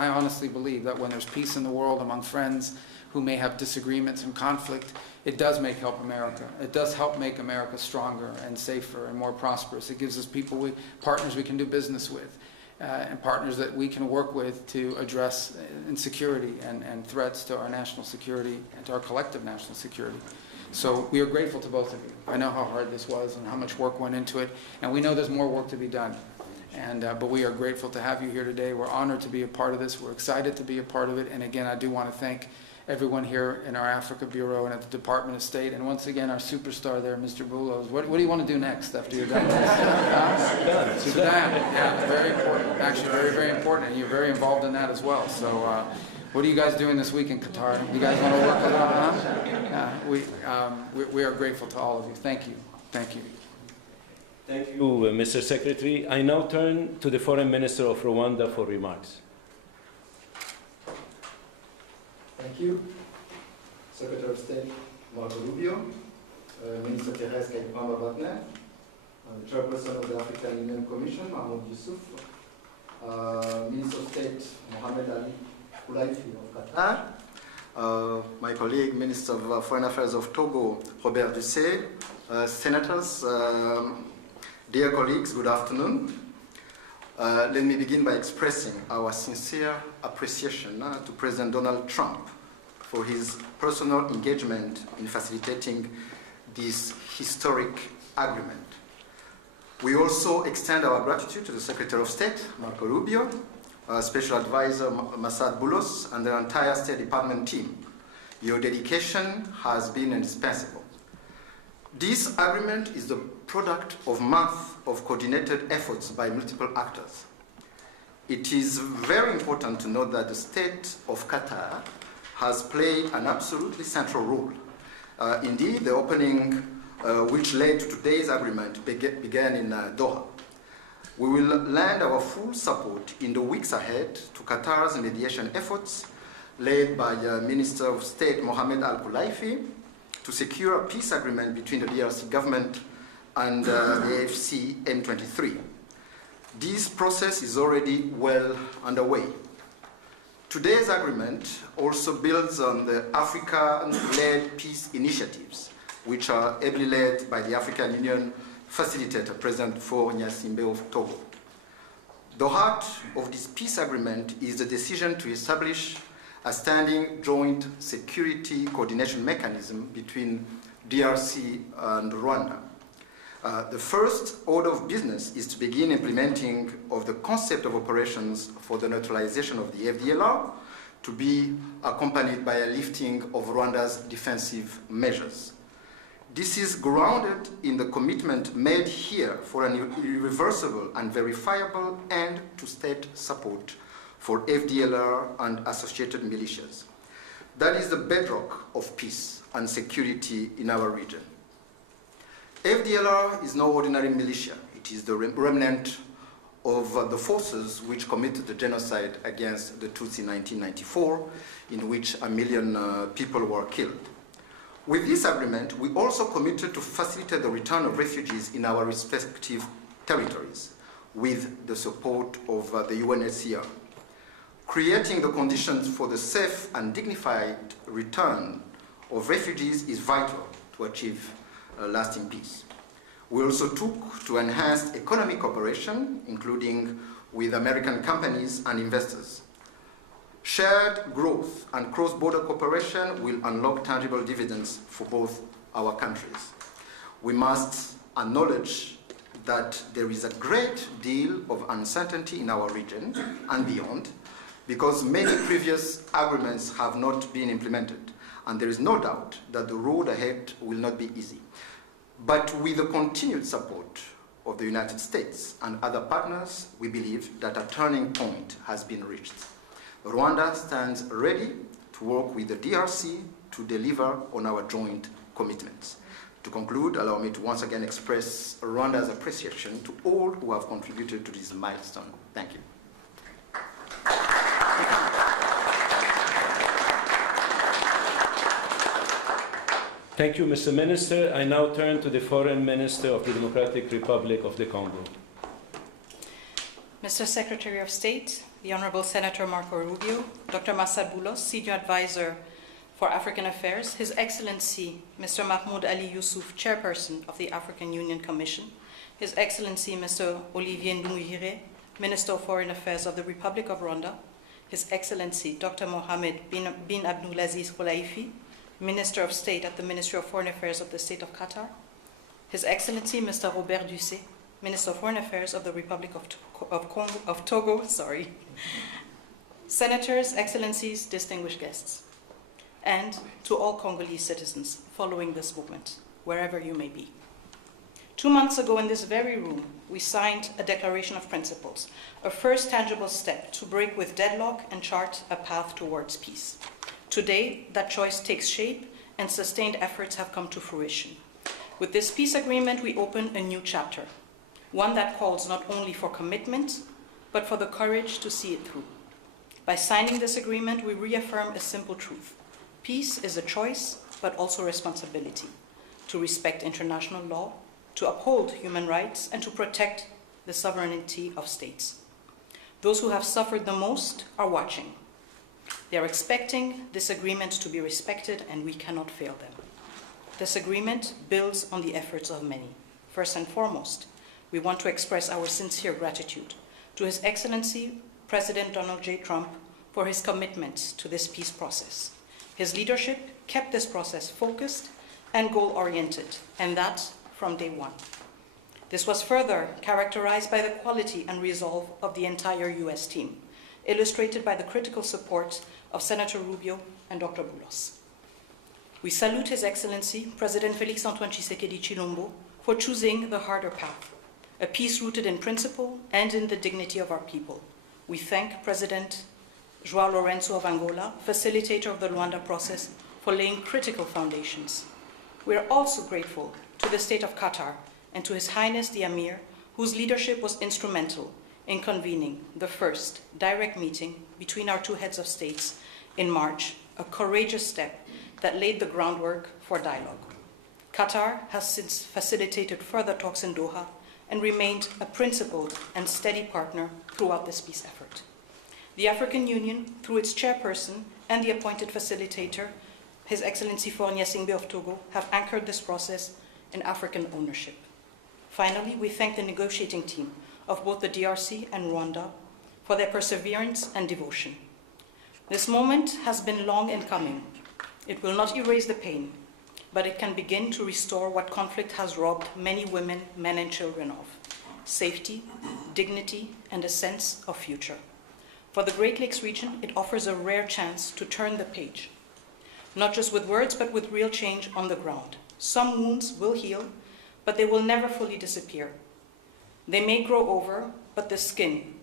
I honestly believe that when there's peace in the world among friends who may have disagreements and conflict, it does help America. It does help make America stronger and safer and more prosperous. It gives us partners we can do business with, and partners that we can work with to address insecurity and threats to our national security and to our collective national security. So we are grateful to both of you. I know how hard this was and how much work went into it, and we know there's more work to be done. But we are grateful to have you here today. We're honored to be a part of this. We're excited to be a part of it. And again, I do want to thank everyone here in our Africa Bureau and at the Department of State. And once again, our superstar there, Mr. Bulos. What do you want to do next after you're done with this? Sudan. Yeah, very important. Actually, very, very important. And you're very involved in that as well. So what are you guys doing this week in Qatar? You guys want to work a lot, huh? We are grateful to all of you. Thank you. Thank you. Thank you, Mr. Secretary. I now turn to the Foreign Minister of Rwanda for remarks. Thank you. Secretary of State Marco Rubio, Minister Thérèse Kayikwamba Wagner, Chairperson of the African Union Commission, Mahmoud Yusuf, Minister of State Mohamed Ali Koulaifi of Qatar, my colleague, Minister of Foreign Affairs of Togo, Robert Dussé, Senators, dear colleagues, good afternoon. Let me begin by expressing our sincere appreciation to President Donald Trump for his personal engagement in facilitating this historic agreement. We also extend our gratitude to the Secretary of State, Marco Rubio, Special Advisor Masad Boulos, and the entire State Department team. Your dedication has been indispensable. This agreement is the product of months of coordinated efforts by multiple actors. It is very important to note that the state of Qatar has played an absolutely central role. Indeed, the opening, which led to today's agreement, began in Doha. We will lend our full support in the weeks ahead to Qatar's mediation efforts, led by Minister of State Mohamed Al Koulaifi, to secure a peace agreement between the DRC government and the AFC M23. This process is already well underway. Today's agreement also builds on the African-led peace initiatives, which are ably led by the African Union facilitator, President Faure Gnassingbé of Togo. The heart of this peace agreement is the decision to establish a standing joint security coordination mechanism between DRC and Rwanda. The first order of business is to begin implementing of the concept of operations for the neutralization of the FDLR, to be accompanied by a lifting of Rwanda's defensive measures. This is grounded in the commitment made here for an irreversible and verifiable end to state support for FDLR and associated militias. That is the bedrock of peace and security in our region. FDLR is no ordinary militia. It is the remnant of the forces which committed the genocide against the Tutsi in 1994, in which 1 million people were killed. With this agreement, we also committed to facilitate the return of refugees in our respective territories with the support of the UNHCR. Creating the conditions for the safe and dignified return of refugees is vital to achieve lasting peace. We also took to enhance economic cooperation, including with American companies and investors. Shared growth and cross-border cooperation will unlock tangible dividends for both our countries. We must acknowledge that there is a great deal of uncertainty in our region and beyond, because many previous agreements have not been implemented, and there is no doubt that the road ahead will not be easy. But with the continued support of the United States and other partners, we believe that a turning point has been reached. Rwanda stands ready to work with the DRC to deliver on our joint commitments. To conclude, allow me to once again express Rwanda's appreciation to all who have contributed to this milestone. Thank you. Thank you, Mr. Minister. I now turn to the Foreign Minister of the Democratic Republic of the Congo. Mr. Secretary of State, the Honorable Senator Marco Rubio, Dr. Massad Boulos, Senior Advisor for African Affairs, His Excellency Mr. Mahmoud Ali Yusuf, Chairperson of the African Union Commission, His Excellency Mr. Olivier Nduhungirehe, Minister of Foreign Affairs of the Republic of Rwanda, His Excellency Dr. Mohamed bin Abdulaziz Khulaifi, Minister of State at the Ministry of Foreign Affairs of the State of Qatar, His Excellency Mr. Robert Ducé, Minister of Foreign Affairs of the Republic of Togo, Senators, Excellencies, distinguished guests, and to all Congolese citizens following this movement, wherever you may be. 2 months ago in this very room, we signed a Declaration of Principles, a first tangible step to break with deadlock and chart a path towards peace. Today, that choice takes shape and sustained efforts have come to fruition. With this peace agreement, we open a new chapter, one that calls not only for commitment, but for the courage to see it through. By signing this agreement, we reaffirm a simple truth. Peace is a choice, but also responsibility, to respect international law, to uphold human rights, and to protect the sovereignty of states. Those who have suffered the most are watching. They are expecting this agreement to be respected, and we cannot fail them. This agreement builds on the efforts of many. First and foremost, we want to express our sincere gratitude to His Excellency President Donald J. Trump for his commitment to this peace process. His leadership kept this process focused and goal-oriented, and that from day one. This was further characterized by the quality and resolve of the entire U.S. team, illustrated by the critical support of Senator Rubio and Dr. Boulos. We salute His Excellency President Félix Antoine Tshisekedi Chilombo for choosing the harder path, a peace rooted in principle and in the dignity of our people. We thank President João Lourenço of Angola, facilitator of the Rwanda process, for laying critical foundations. We are also grateful to the State of Qatar and to His Highness the Emir, whose leadership was instrumental in convening the first direct meeting between our two heads of states in March, a courageous step that laid the groundwork for dialogue. Qatar has since facilitated further talks in Doha and remained a principled and steady partner throughout this peace effort. The African Union, through its chairperson and the appointed facilitator, His Excellency Faure Gnassingbé of Togo, have anchored this process in African ownership. Finally, we thank the negotiating team of both the DRC and Rwanda for their perseverance and devotion. This moment has been long in coming. It will not erase the pain, but it can begin to restore what conflict has robbed many women, men, and children of: safety, dignity, and a sense of future. For the Great Lakes region, it offers a rare chance to turn the page, not just with words, but with real change on the ground. Some wounds will heal, but they will never fully disappear. They may grow over, but the skin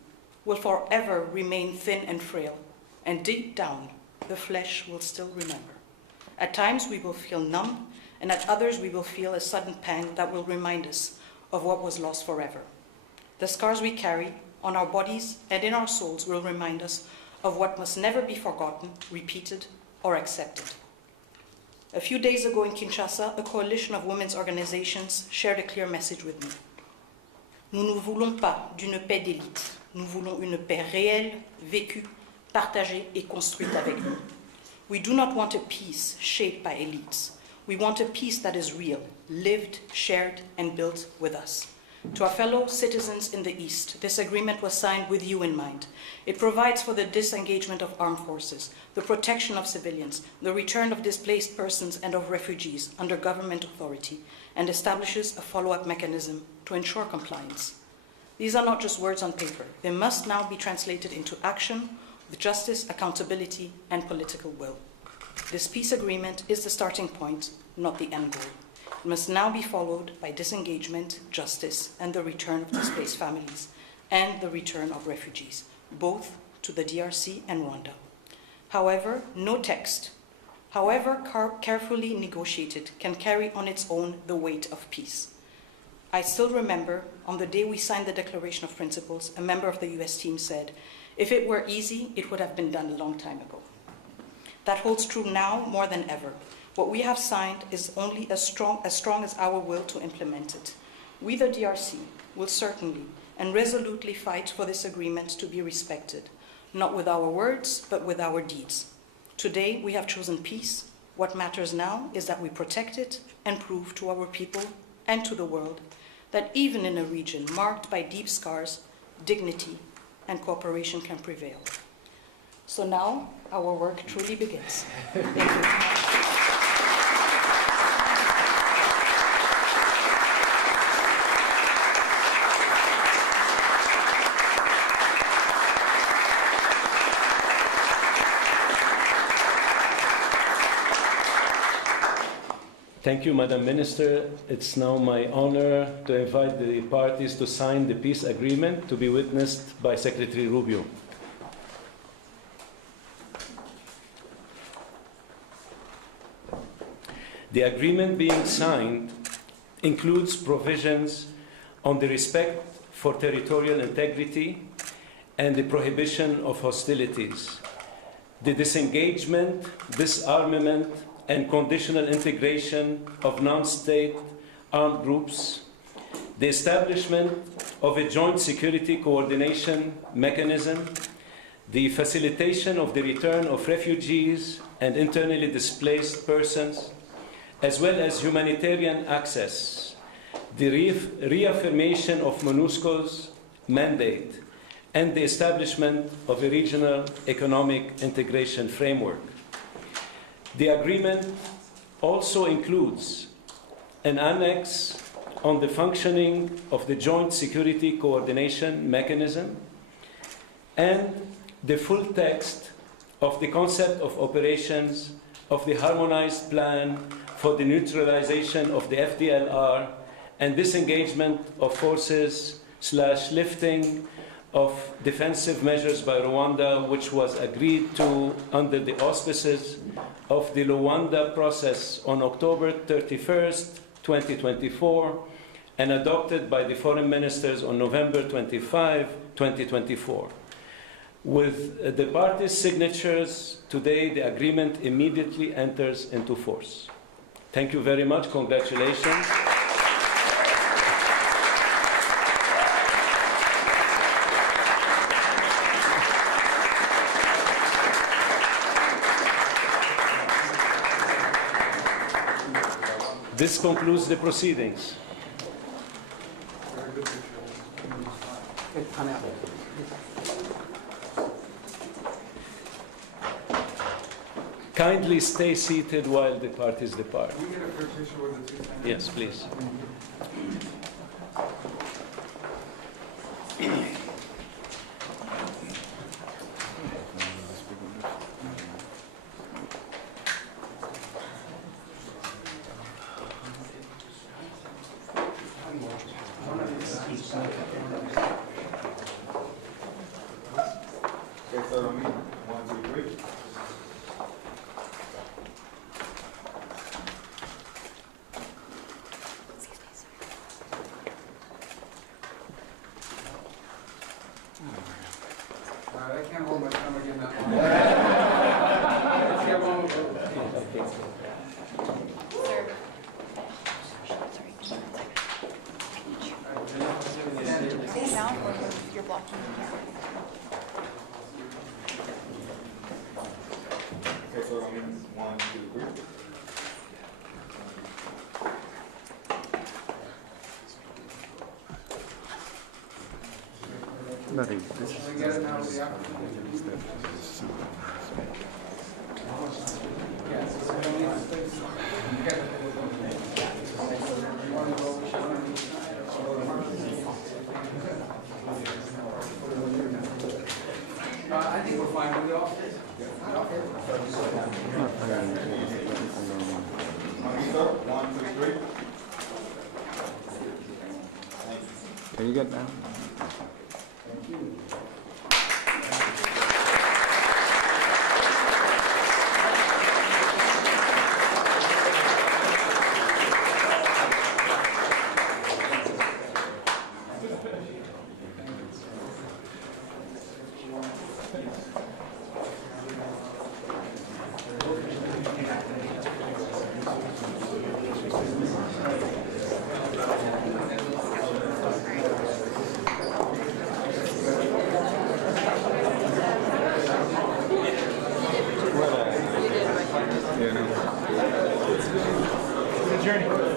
will forever remain thin and frail, and deep down, the flesh will still remember. At times we will feel numb, and at others we will feel a sudden pang that will remind us of what was lost forever. The scars we carry on our bodies and in our souls will remind us of what must never be forgotten, repeated, or accepted. A few days ago in Kinshasa, a coalition of women's organizations shared a clear message with me. Nous ne voulons pas d'une paix d'élite. Nous voulons une paix réelle, vécue, partagée et construite avec nous. We do not want a peace shaped by elites. We want a peace that is real, lived, shared, and built with us. To our fellow citizens in the East, this agreement was signed with you in mind. It provides for the disengagement of armed forces, the protection of civilians, the return of displaced persons and of refugees under government authority, and establishes a follow-up mechanism to ensure compliance. These are not just words on paper. They must now be translated into action with justice, accountability, and political will. This peace agreement is the starting point, not the end goal. It must now be followed by disengagement, justice, and the return of displaced families, and the return of refugees, both to the DRC and Rwanda. However, no text, however carefully negotiated, can carry on its own the weight of peace. I still remember, on the day we signed the Declaration of Principles, a member of the US team said, "If it were easy, it would have been done a long time ago." That holds true now more than ever. What we have signed is only as strong as our will to implement it. We, the DRC, will certainly and resolutely fight for this agreement to be respected, not with our words, but with our deeds. Today, we have chosen peace. What matters now is that we protect it and prove to our people and to the world that even in a region marked by deep scars, dignity and cooperation can prevail. So now, our work truly begins. Thank you. Thank you, Madam Minister. It's now my honor to invite the parties to sign the peace agreement to be witnessed by Secretary Rubio. The agreement being signed includes provisions on the respect for territorial integrity and the prohibition of hostilities, the disengagement, disarmament, and conditional integration of non-state armed groups, the establishment of a joint security coordination mechanism, the facilitation of the return of refugees and internally displaced persons, as well as humanitarian access, the reaffirmation of MONUSCO's mandate, and the establishment of a regional economic integration framework. The agreement also includes an annex on the functioning of the Joint Security Coordination Mechanism and the full text of the concept of operations of the Harmonized Plan for the Neutralization of the FDLR and disengagement of forces / lifting of defensive measures by Rwanda, which was agreed to under the auspices of the Rwanda process on October 31st, 2024, and adopted by the foreign ministers on November 25, 2024. With the parties' signatures today, the agreement immediately enters into force. Thank you very much. Congratulations. This concludes the proceedings. Kindly stay seated while the parties depart. Can we get a picture with the two senators? Yes, please. Okay, so on me, 1, 2, 3. I can't hold my thumb again that long. Can't hold my thumb. Face down or you're blocking the camera. Okay, so on me, 1, 2, 3. Can we get it now with the applicant? I think we're fine with the office. On me, sir, 1, 2, 3. Can you get down? Thank you. adjourning.